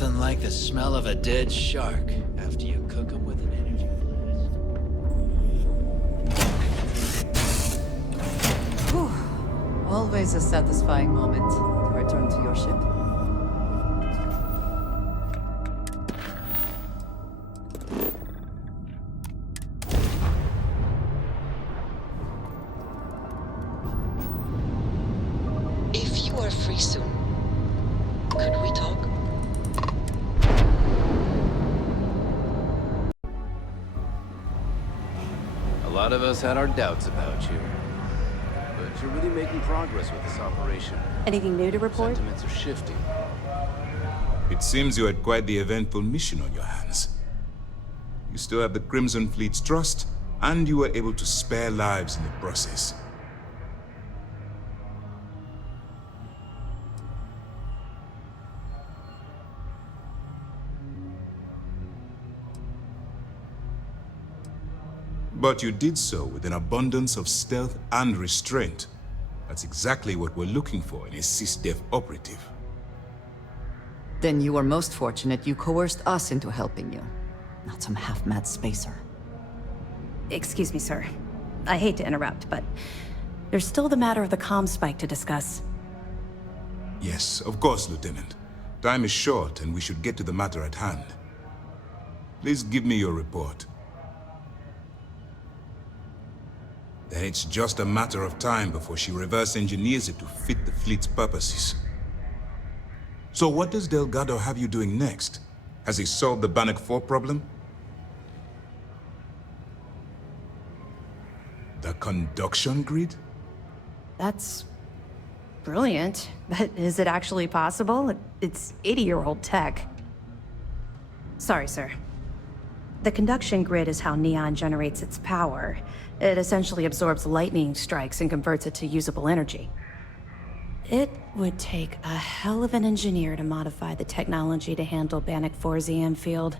Nothing like the smell of a dead shark after you cook them with an energy blast. Whew. Always a satisfying moment to return to your ship. If you are free soon, could we talk? A lot of us had our doubts about you. But you're really making progress with this operation. Anything new to report? Sentiments are shifting. It seems you had quite the eventful mission on your hands. You still have the Crimson Fleet's trust, and you were able to spare lives in the process. But you did so with an abundance of stealth and restraint. That's exactly what we're looking for in a SysDef operative. Then you were most fortunate you coerced us into helping you. Not some half-mad spacer. Excuse me, sir. I hate to interrupt, but there's still the matter of the comm spike to discuss. Yes, of course, Lieutenant. Time is short, and we should get to the matter at hand. Please give me your report. Then it's just a matter of time before she reverse engineers it to fit the fleet's purposes. So what does Delgado have you doing next? Has he solved the Bannock 4 problem? The conduction grid? That's brilliant, but is it actually possible? It's 80-year-old tech. Sorry, sir. The conduction grid is how Neon generates its power. It essentially absorbs lightning strikes and converts it to usable energy. It would take a hell of an engineer to modify the technology to handle Bannock 4's EM field.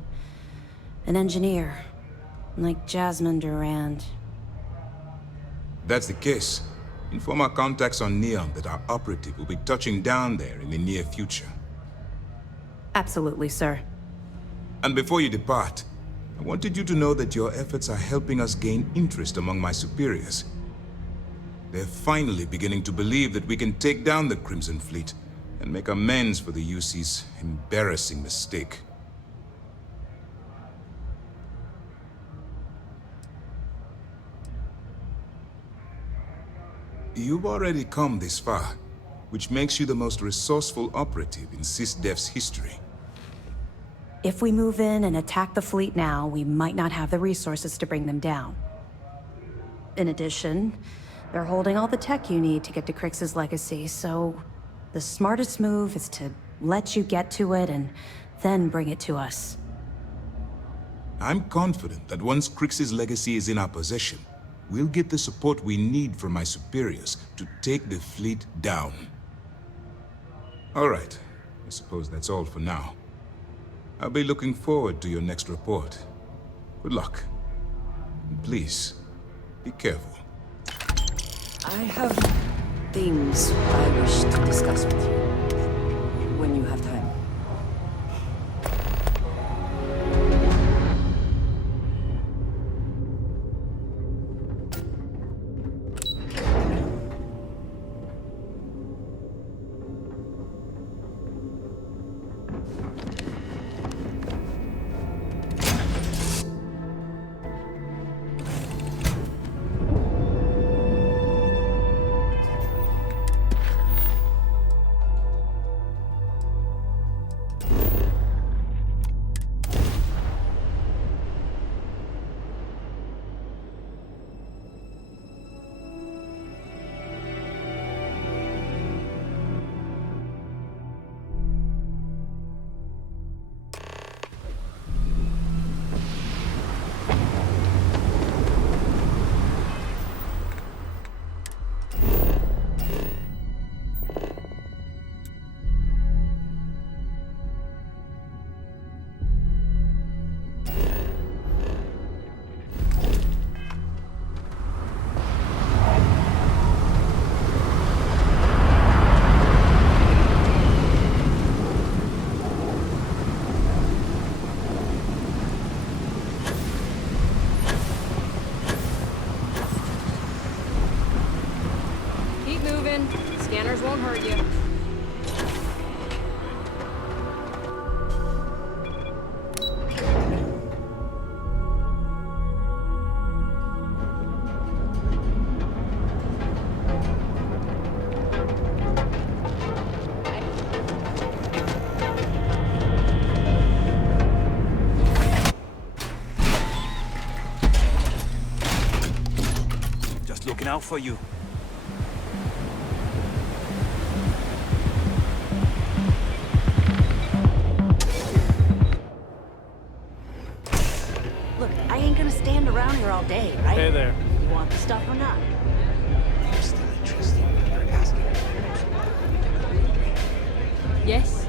An engineer, like Jasmine Durand. That's the case. Inform our contacts on Neon that our operative will be touching down there in the near future. Absolutely, sir. And before you depart, I wanted you to know that your efforts are helping us gain interest among my superiors. They're finally beginning to believe that we can take down the Crimson Fleet and make amends for the UC's embarrassing mistake. You've already come this far, which makes you the most resourceful operative in SysDef's history. If we move in and attack the fleet now, we might not have the resources to bring them down. In addition, they're holding all the tech you need to get to Crix's legacy, so the smartest move is to let you get to it and then bring it to us. I'm confident that once Crix's legacy is in our possession, we'll get the support we need from my superiors to take the fleet down. All right, I suppose that's all for now. I'll be looking forward to your next report. Good luck. And please, be careful. I have things I wish to discuss with you. When you have time. in. Scanners won't hurt you. Just looking out for you. Look, I ain't gonna stand around here all day, right? Hey there. You want the stuff or not? You're still interested in you're asking. Yes.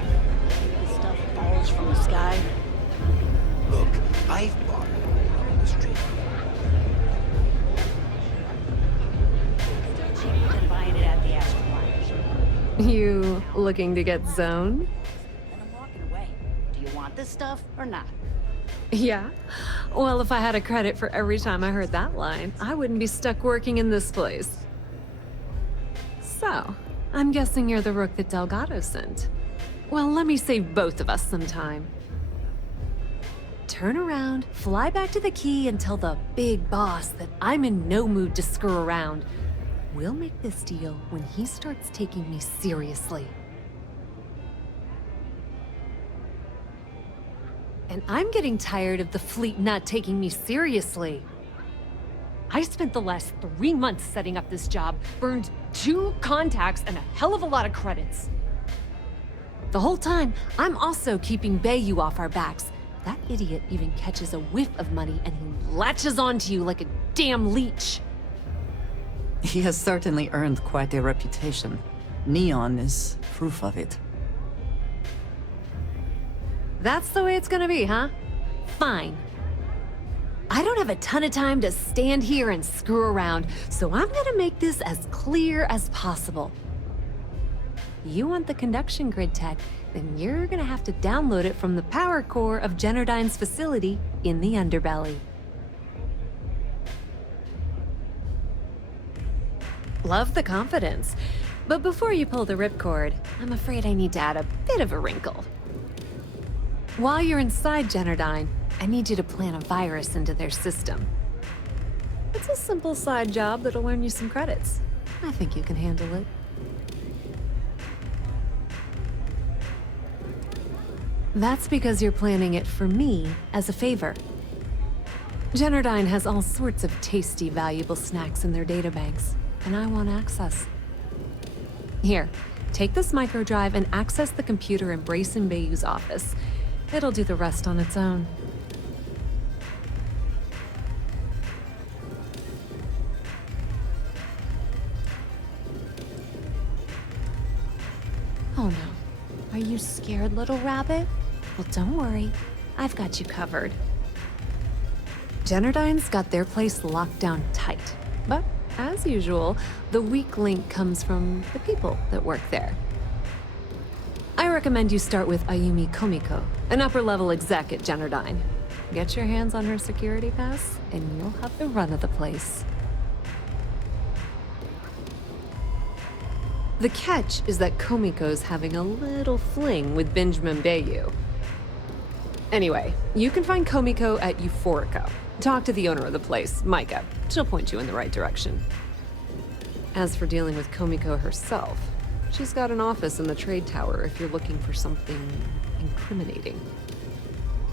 This stuff falls from the sky. Look, I've bought it on the street. Still cheaper than buying it at the Astro Lounge. You looking to get zoned? And I'm walking away. Do you want this stuff or not? Yeah. Well, if I had a credit for every time I heard that line, I wouldn't be stuck working in this place. So, I'm guessing you're the rook that Delgado sent. Well, let me save both of us some time. Turn around, fly back to the key, and tell the big boss that I'm in no mood to screw around. We'll make this deal when he starts taking me seriously. And I'm getting tired of the fleet not taking me seriously. I spent the last 3 months setting up this job, burned 2 contacts and a hell of a lot of credits. The whole time, I'm also keeping Bayou off our backs. That idiot even catches a whiff of money and he latches onto you like a damn leech. He has certainly earned quite a reputation. Neon is proof of it. That's the way it's gonna be, huh? Fine. I don't have a ton of time to stand here and screw around, so I'm gonna make this as clear as possible. You want the conduction grid tech, then you're gonna have to download it from the power core of Generdyne's facility in the underbelly. Love the confidence, but before you pull the ripcord, I'm afraid I need to add a bit of a wrinkle. While you're inside Generdyne, I need you to plant a virus into their system. It's a simple side job that'll earn you some credits. I think you can handle it. That's because you're planning it for me as a favor. Generdyne has all sorts of tasty, valuable snacks in their databanks, and I want access. Here, take this microdrive and access the computer in Brace and Bayou's office. It'll do the rest on its own. Oh no. Are you scared, little rabbit? Well, don't worry. I've got you covered. Generdyne's got their place locked down tight. But, as usual, the weak link comes from the people that work there. I recommend you start with Ayumi Komiko, an upper-level exec at Generdyne. Get your hands on her security pass, and you'll have the run of the place. The catch is that Komiko's having a little fling with Benjamin Bayou. Anyway, you can find Komiko at Euphorico. Talk to the owner of the place, Micah. She'll point you in the right direction. As for dealing with Komiko herself, she's got an office in the trade tower if you're looking for something incriminating.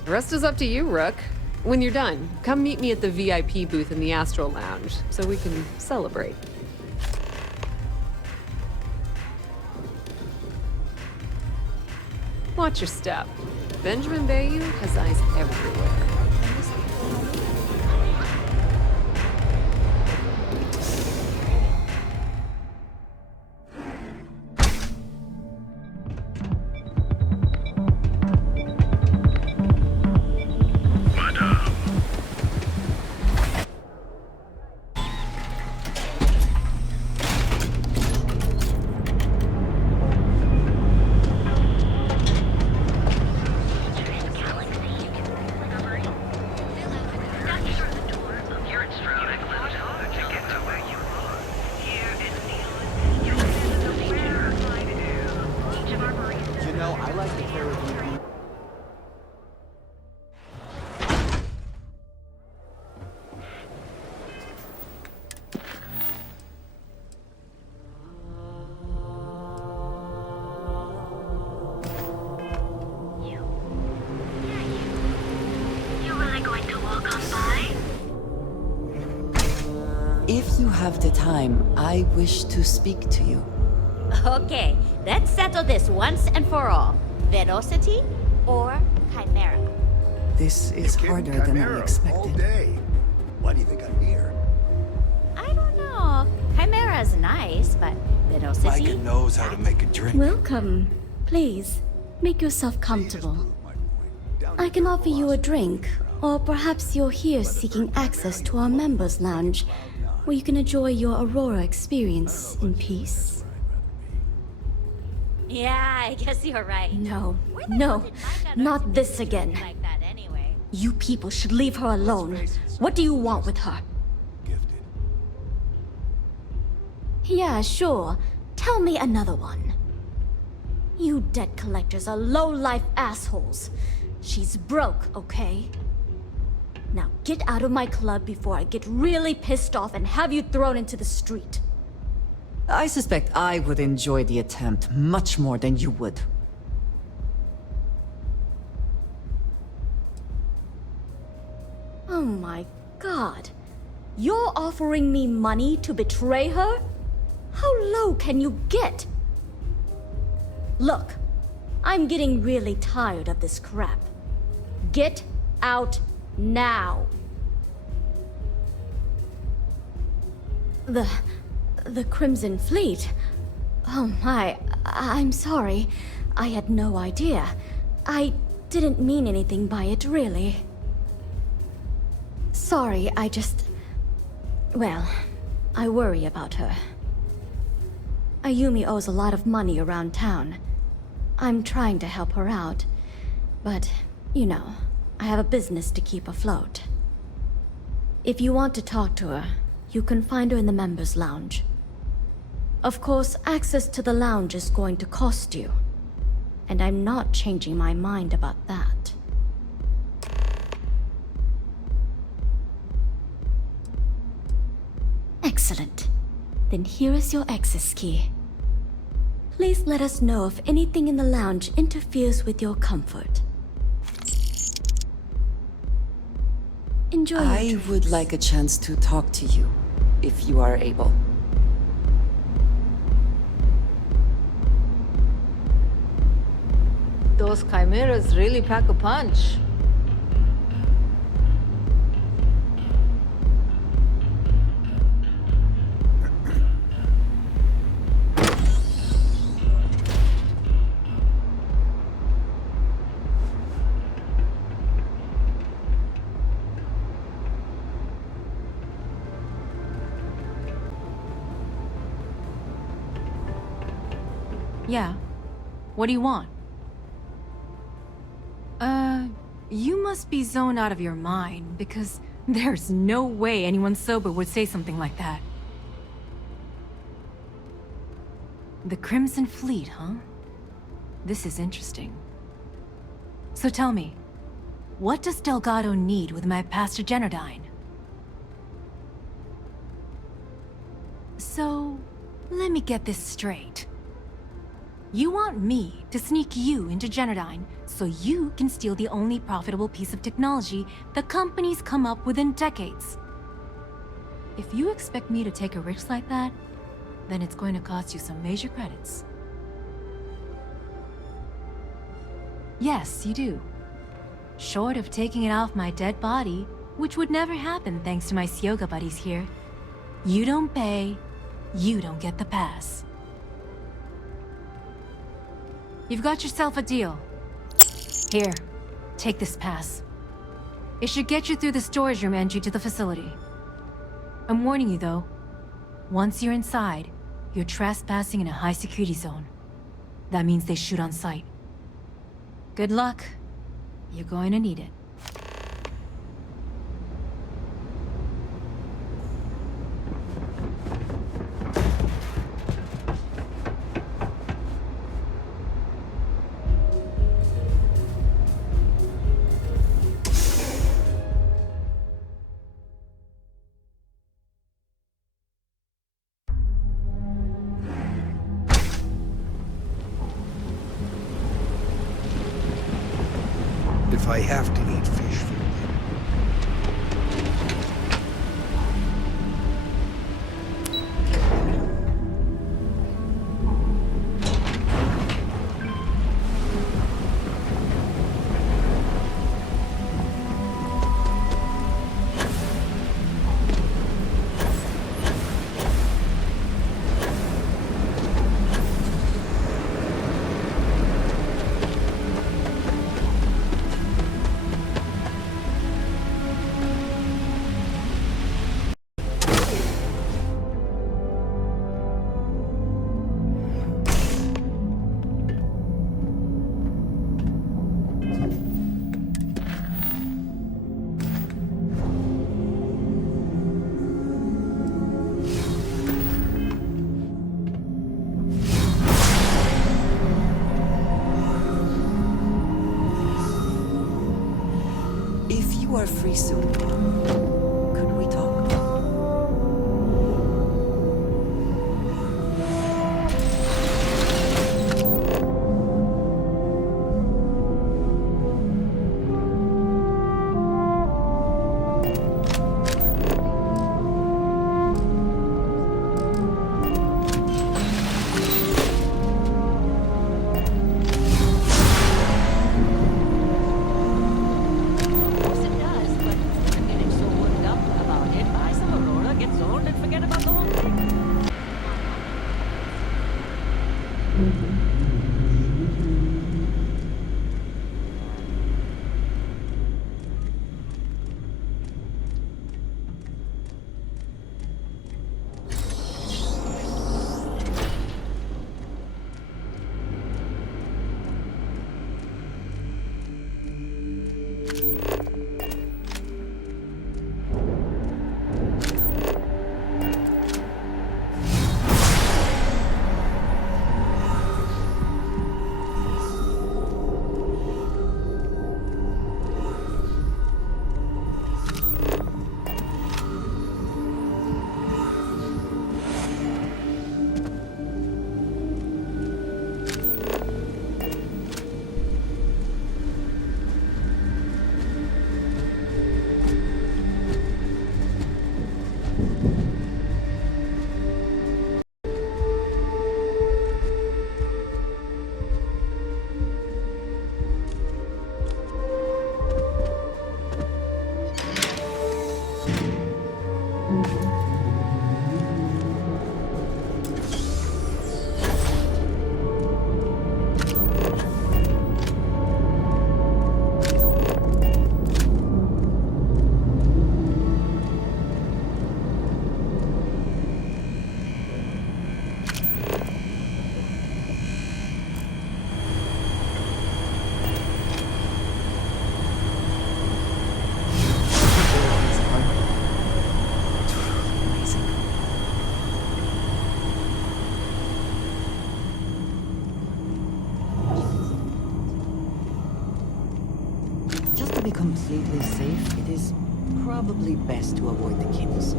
The rest is up to you, Rook. When you're done, come meet me at the VIP booth in the Astro Lounge so we can celebrate. Watch your step. Benjamin Bayou has eyes everywhere. You really going to walk on by? If you have the time, I wish to speak to you. Okay, let's settle this once and for all. Velocity or Chimera? This is harder than I All expected. day. Why do you think I'm here? I don't know. Chimera's nice, but Velocity? Micah knows how to make a drink. Welcome. Please, make yourself comfortable. I can offer you a drink, or perhaps you're here seeking access to our members' lounge, where you can enjoy your Aurora experience in peace. Yeah, I guess you're right. No, Where the hell no, did Micah learn not to this do again. things like that anyway? You people should leave her alone. What do you want with her? Gifted. Yeah, sure. Tell me another one. You debt collectors are low-life assholes. She's broke, okay? Now get out of my club before I get really pissed off and have you thrown into the street. I suspect I would enjoy the attempt much more than you would. Oh my god. You're offering me money to betray her? How low can you get? Look, I'm getting really tired of this crap. Get out now. The Crimson Fleet? Oh my, I'm sorry. I had no idea. I didn't mean anything by it, really. Sorry, I just... Well, I worry about her. Ayumi owes a lot of money around town. I'm trying to help her out, but, you know, I have a business to keep afloat. If you want to talk to her, you can find her in the members' lounge. Of course, access to the lounge is going to cost you, and I'm not changing my mind about that. Excellent. Then here is your access key. Please let us know if anything in the lounge interferes with your comfort. Enjoy your I drinks. would like a chance to talk to you, if you are able. Those chimeras really pack a punch. Yeah. What do you want? You must be zoned out of your mind, because there's no way anyone sober would say something like that. The Crimson Fleet, huh? This is interesting. So tell me, what does Delgado need with my Pastor Genodyne? So, let me get this straight. You want me to sneak you into Genodyne so you can steal the only profitable piece of technology the company's come up with in decades. If you expect me to take a risk like that, then it's going to cost you some major credits. Yes, you do. Short of taking it off my dead body, which would never happen thanks to my Syoga buddies here. You don't pay, you don't get the pass. You've got yourself a deal. Here, take this pass. It should get you through the storage room entry to the facility. I'm warning you though, once you're inside, you're trespassing in a high security zone. That means they shoot on sight. Good luck. You're going to need it. I have to eat fish for dinner. If you are free soon, could we talk? Just to be completely safe, it is probably best to avoid the kings.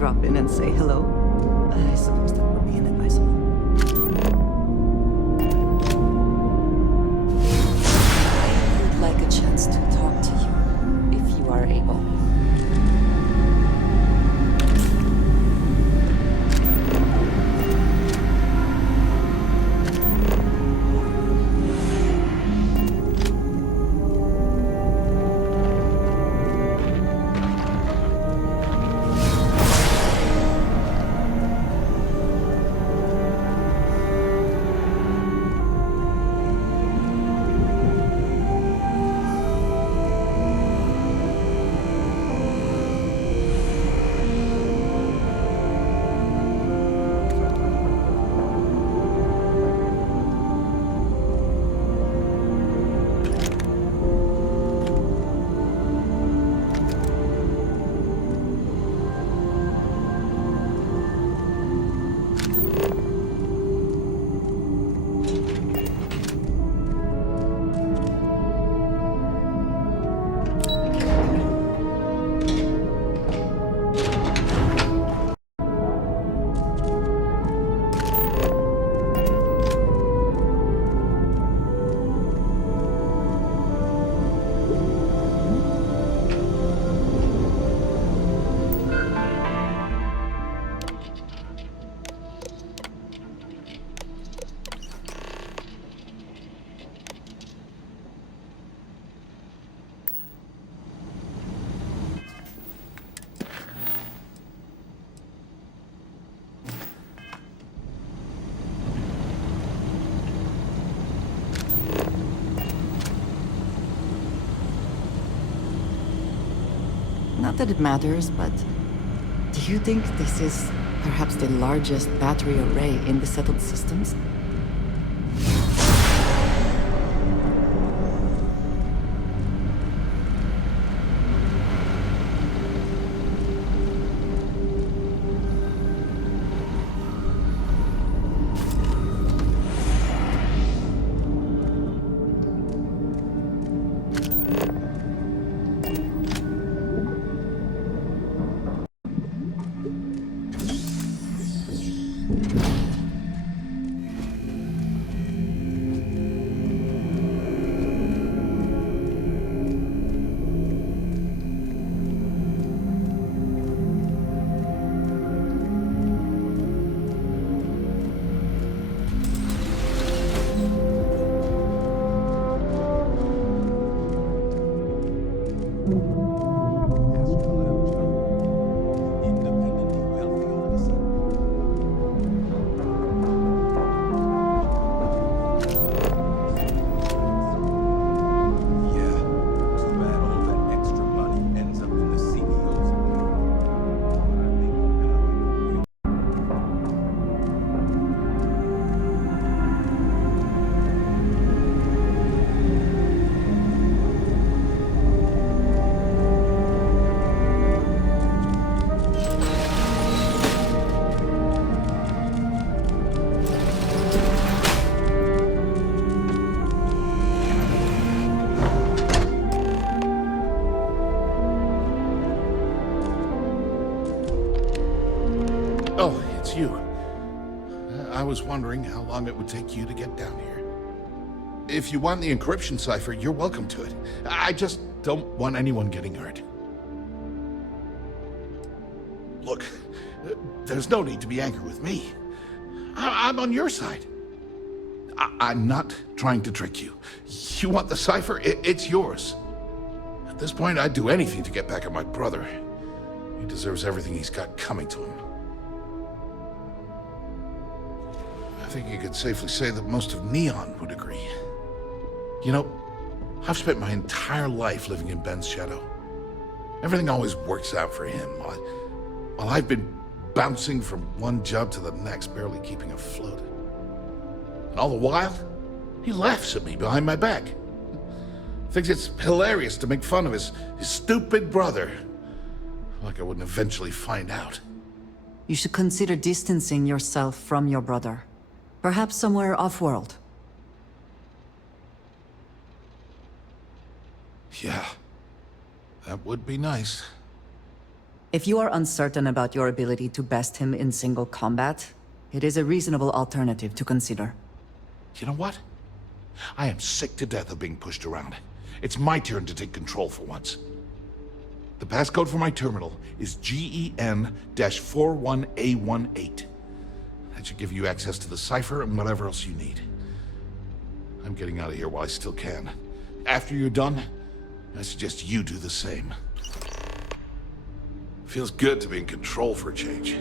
drop in and say hello. I suppose that would be inadvisable. I would like a chance to talk to you, if you are able. Not that it matters, but do you think this is perhaps the largest battery array in the settled systems? Oh, it's you. I was wondering how long it would take you to get down here. If you want the encryption cipher, you're welcome to it. I just don't want anyone getting hurt. Look, there's no need to be angry with me. I'm on your side. I'm not trying to trick you. You want the cipher? It's yours. At this point, I'd do anything to get back at my brother. He deserves everything he's got coming to him. I think you could safely say that most of Neon would agree. You know, I've spent my entire life living in Ben's shadow. Everything always works out for him, while I've been bouncing from one job to the next, barely keeping afloat. And all the while, he laughs at me behind my back. Thinks it's hilarious to make fun of his stupid brother. Like I wouldn't eventually find out. You should consider distancing yourself from your brother. Perhaps somewhere off-world. Yeah, that would be nice. If you are uncertain about your ability to best him in single combat, it is a reasonable alternative to consider. You know what? I am sick to death of being pushed around. It's my turn to take control for once. The passcode for my terminal is GEN-41A18. That should give you access to the cipher and whatever else you need. I'm getting out of here while I still can. After you're done, I suggest you do the same. Feels good to be in control for a change.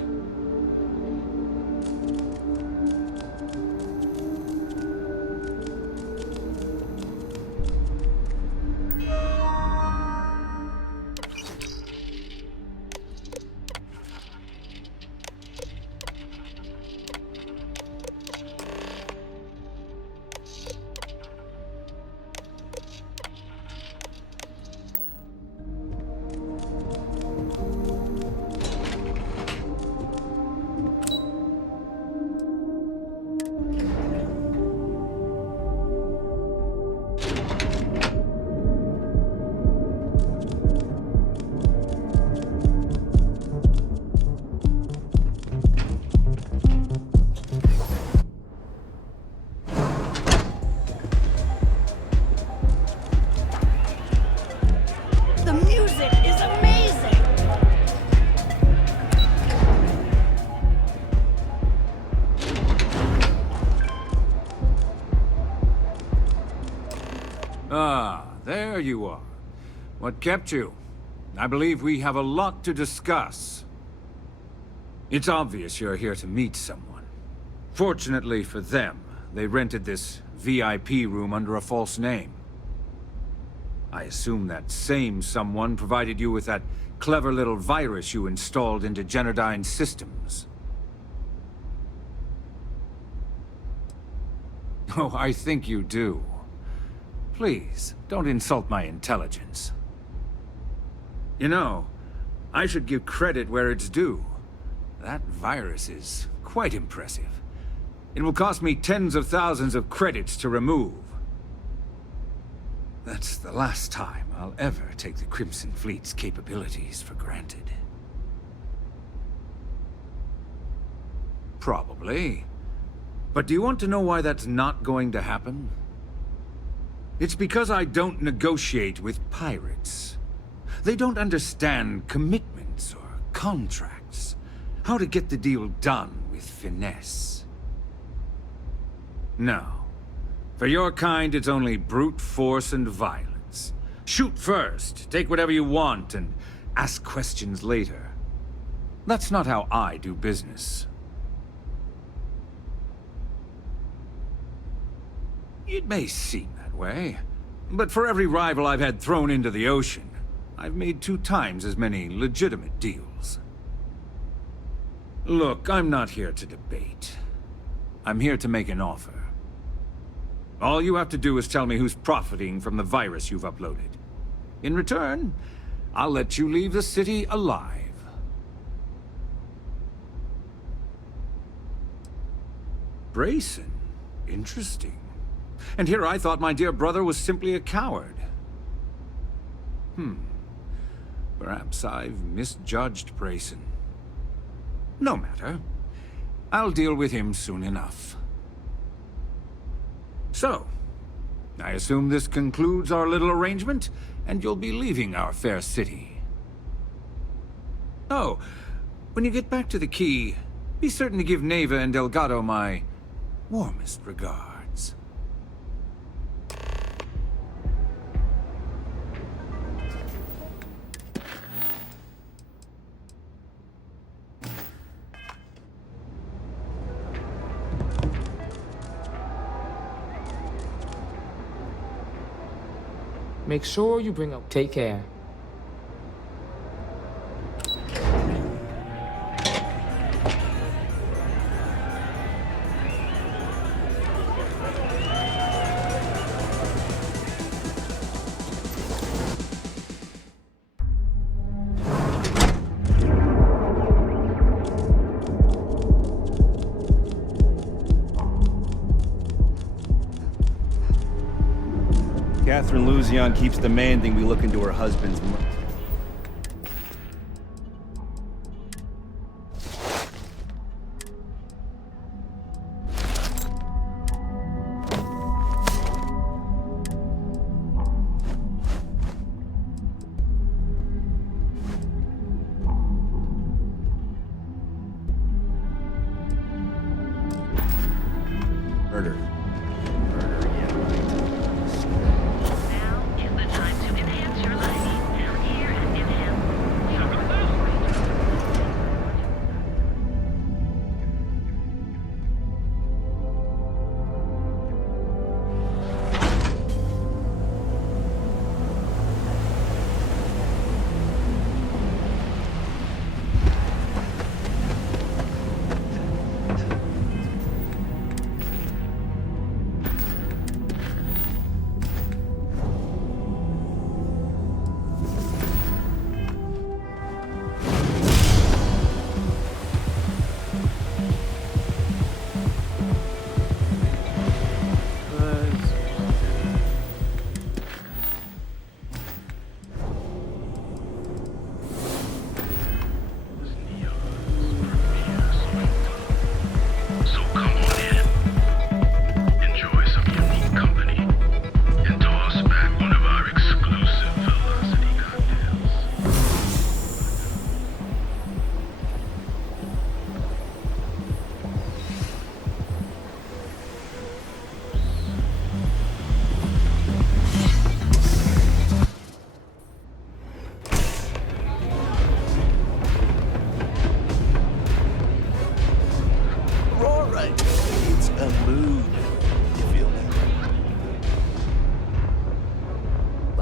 The music is amazing! Ah, there you are. What kept you? I believe we have a lot to discuss. It's obvious you're here to meet someone. Fortunately for them, they rented this VIP room under a false name. I assume that same someone provided you with that clever little virus you installed into Genodyne's systems. Oh, I think you do. Please, don't insult my intelligence. You know, I should give credit where it's due. That virus is quite impressive. It will cost me tens of thousands of credits to remove. That's the last time I'll ever take the Crimson Fleet's capabilities for granted. Probably. But do you want to know why that's not going to happen? It's because I don't negotiate with pirates. They don't understand commitments or contracts. How to get the deal done with finesse. No. For your kind, it's only brute force and violence. Shoot first, take whatever you want, and ask questions later. That's not how I do business. It may seem that way, but for every rival I've had thrown into the ocean, I've made 2 times as many legitimate deals. Look, I'm not here to debate. I'm here to make an offer. All you have to do is tell me who's profiting from the virus you've uploaded. In return, I'll let you leave the city alive. Brayson? Interesting. And here I thought my dear brother was simply a coward. Perhaps I've misjudged Brayson. No matter. I'll deal with him soon enough. So, I assume this concludes our little arrangement, and you'll be leaving our fair city. Oh, when you get back to the key, be certain to give Neva and Delgado my warmest regards. Make sure you bring up. Take care. Catherine Luzion keeps demanding we look into her husband's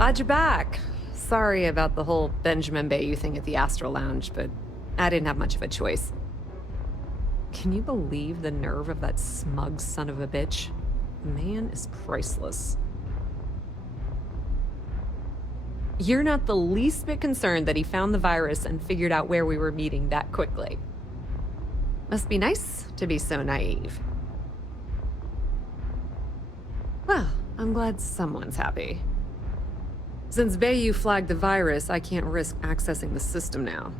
Glad you're back. Sorry about the whole Benjamin Bayou thing at the Astral Lounge, but I didn't have much of a choice. Can you believe the nerve of that smug son of a bitch? The man is priceless. You're not the least bit concerned that he found the virus and figured out where we were meeting that quickly. Must be nice to be so naive. Well, I'm glad someone's happy. Since Bayou flagged the virus, I can't risk accessing the system now.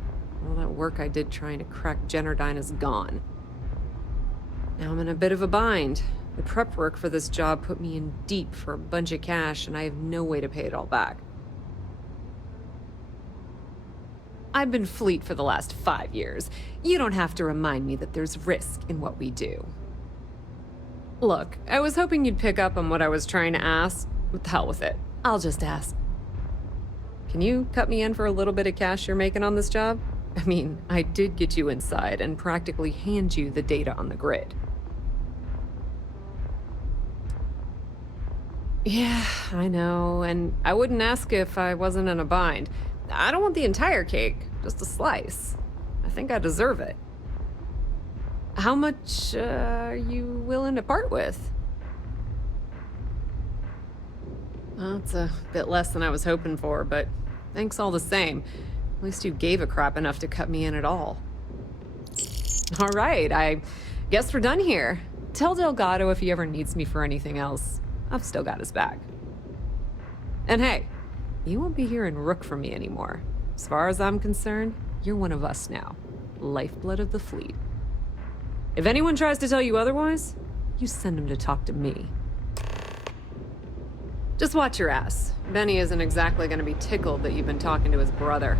All that work I did trying to crack Generdyne is gone. Now I'm in a bit of a bind. The prep work for this job put me in deep for a bunch of cash, and I have no way to pay it all back. I've been Fleet for the last 5 years. You don't have to remind me that there's risk in what we do. Look, I was hoping you'd pick up on what I was trying to ask. What the hell with it? I'll just ask. Can you cut me in for a little bit of cash you're making on this job? I mean, I did get you inside and practically hand you the data on the grid. Yeah, I know, and I wouldn't ask if I wasn't in a bind. I don't want the entire cake, just a slice. I think I deserve it. How much are you willing to part with? Well, it's a bit less than I was hoping for, but thanks all the same. At least you gave a crap enough to cut me in at all. All right, I guess we're done here. Tell Delgado if he ever needs me for anything else. I've still got his back. And hey, you won't be hearing Rook from me anymore. As far as I'm concerned, you're one of us now. Lifeblood of the Fleet. If anyone tries to tell you otherwise, you send them to talk to me. Just watch your ass. Benny isn't exactly gonna be tickled that you've been talking to his brother.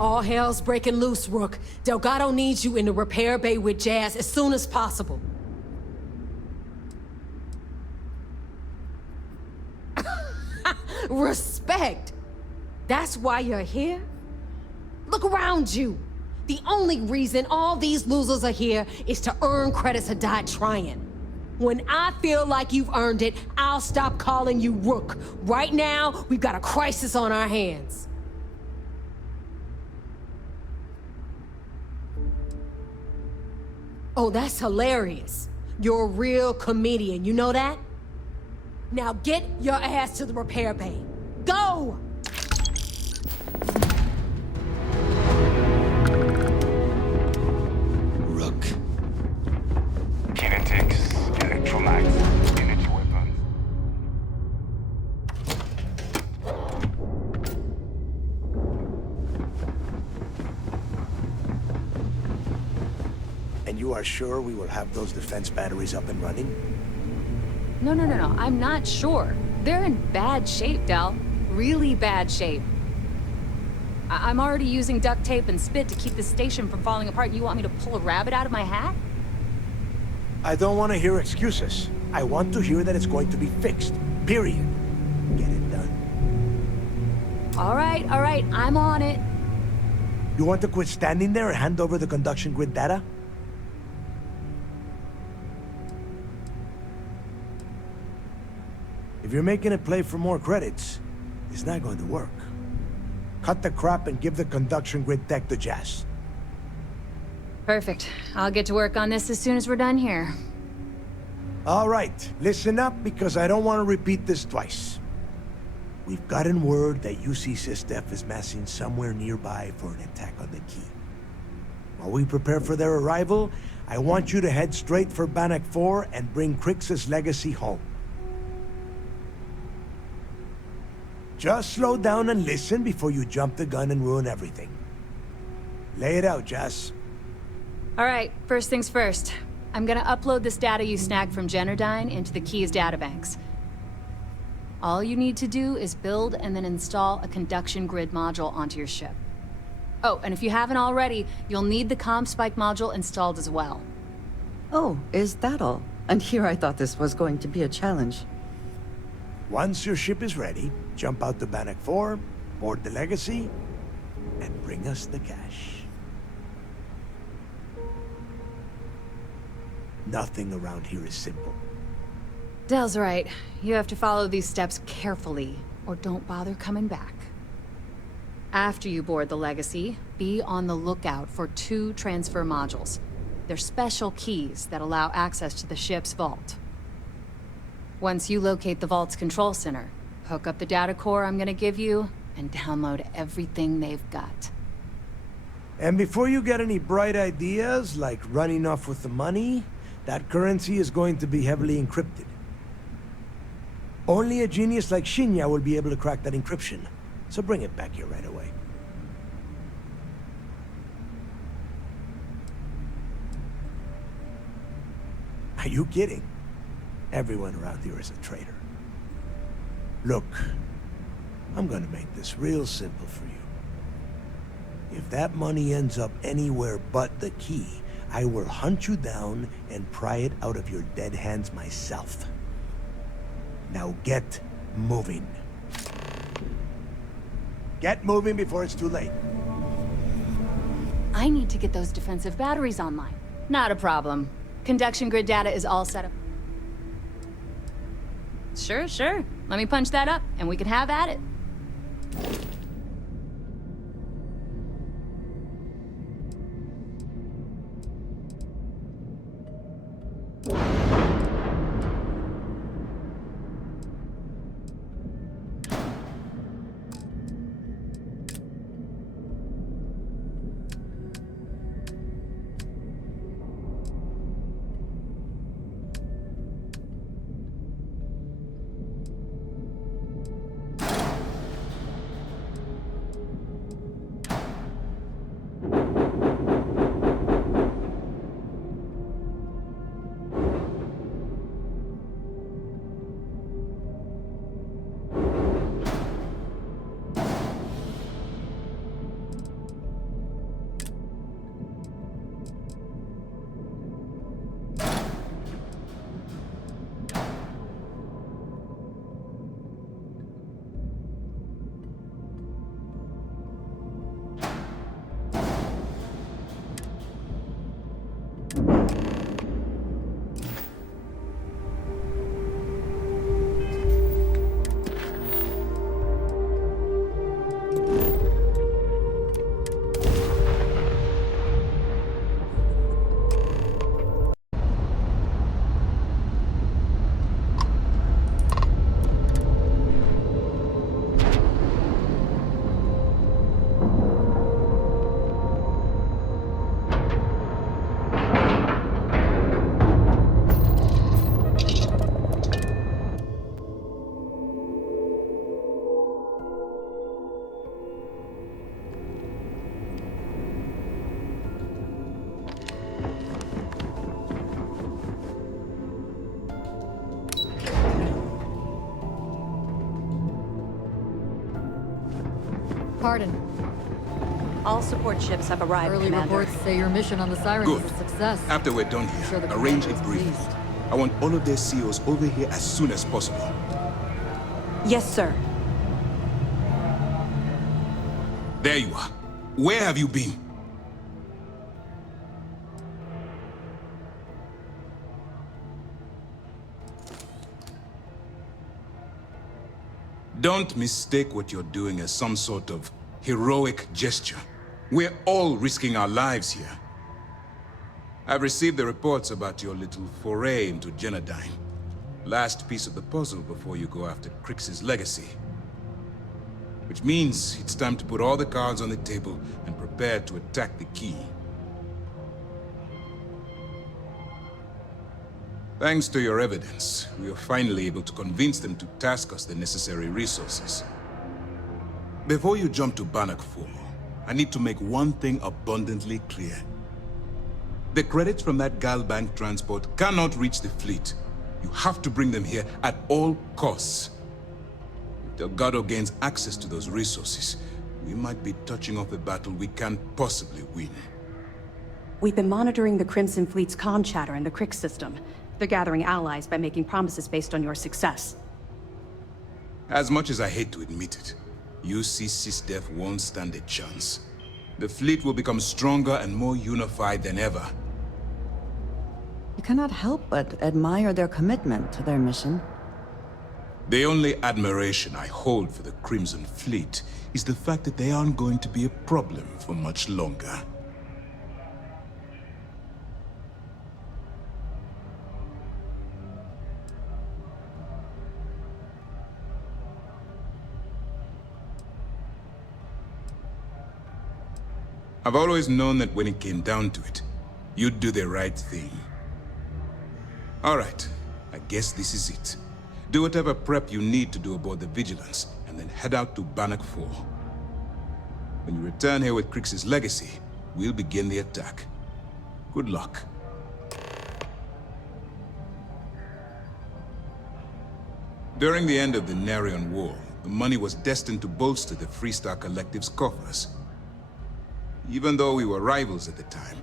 All hell's breaking loose, Rook. Delgado needs you in the repair bay with Jazz as soon as possible. Respect! That's why you're here? Look around you. The only reason all these losers are here is to earn credits or die trying. When I feel like you've earned it, I'll stop calling you Rook. Right now, we've got a crisis on our hands. Oh, that's hilarious. You're a real comedian, you know that? Now get your ass to the repair bay. Go! Rook. Kinetics, electromags, energy weapons. And you are sure we will have those defense batteries up and running? No. I'm not sure. They're in bad shape, Del. Really bad shape. I'm already using duct tape and spit to keep the station from falling apart. You want me to pull a rabbit out of my hat? I don't want to hear excuses. I want to hear that it's going to be fixed. Period. Get it done. All right. I'm on it. You want to quit standing there and hand over the conduction grid data? If you're making a play for more credits, it's not going to work. Cut the crap and give the conduction grid tech to Jazz. Perfect. I'll get to work on this as soon as we're done here. All right, listen up because I don't want to repeat this twice. We've gotten word that UC SysDef is massing somewhere nearby for an attack on the key. While we prepare for their arrival, I want you to head straight for Bannock 4 and bring Crix's legacy home. Just slow down and listen before you jump the gun and ruin everything. Lay it out, Jess. All right, first things first. I'm gonna upload this data you snagged from Generdyne into the Keys databanks. All you need to do is build and then install a conduction grid module onto your ship. Oh, and if you haven't already, you'll need the CommSpike module installed as well. Oh, is that all? And here I thought this was going to be a challenge. Once your ship is ready, jump out to Bannock 4, board the Legacy, and bring us the cash. Nothing around here is simple. Dell's right. You have to follow these steps carefully, or don't bother coming back. After you board the Legacy, be on the lookout for 2 transfer modules. They're special keys that allow access to the ship's vault. Once you locate the vault's control center, hook up the data core I'm gonna give you, and download everything they've got. And before you get any bright ideas, like running off with the money, that currency is going to be heavily encrypted. Only a genius like Shinya will be able to crack that encryption, so bring it back here right away. Are you kidding? Everyone around here is a traitor. Look, I'm gonna make this real simple for you. If that money ends up anywhere but the key, I will hunt you down and pry it out of your dead hands myself. Now get moving. Get moving before it's too late. I need to get those defensive batteries online. Not a problem. Conduction grid data is all set up. Sure. Let me punch that up, and we can have at it. Pardon. All support ships have arrived, Early Commander. reports say your mission on the Siren Good. was a success. After we're done I'm here, sure the arrange a commander is briefing. pleased. I want all of their COs over here as soon as possible. Yes, sir. There you are. Where have you been? Don't mistake what you're doing as some sort of heroic gesture. We're all risking our lives here. I've received the reports about your little foray into Generdyne. Last piece of the puzzle before you go after Crix's legacy. Which means it's time to put all the cards on the table and prepare to attack the key. Thanks to your evidence, we are finally able to convince them to task us the necessary resources. Before you jump to Bannock 4, I need to make one thing abundantly clear. The credits from that Galbank transport cannot reach the fleet. You have to bring them here at all costs. If Delgado gains access to those resources, we might be touching off a battle we can't possibly win. We've been monitoring the Crimson Fleet's comm chatter in the Crick system. They're gathering allies by making promises based on your success. As much as I hate to admit it, UC SysDef won't stand a chance. The fleet will become stronger and more unified than ever. You cannot help but admire their commitment to their mission. The only admiration I hold for the Crimson Fleet is the fact that they aren't going to be a problem for much longer. I've always known that when it came down to it, you'd do the right thing. All right, I guess this is it. Do whatever prep you need to do aboard the Vigilance, and then head out to Bannock 4. When you return here with Crix's legacy, we'll begin the attack. Good luck. During the end of the Narion War, the money was destined to bolster the Freestar Collective's coffers. Even though we were rivals at the time,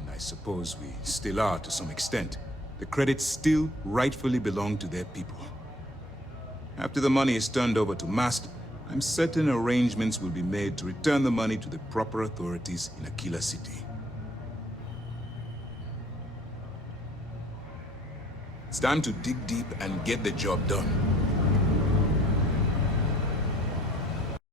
and I suppose we still are to some extent, the credits still rightfully belong to their people. After the money is turned over to Mast, I'm certain arrangements will be made to return the money to the proper authorities in Aquila City. It's time to dig deep and get the job done.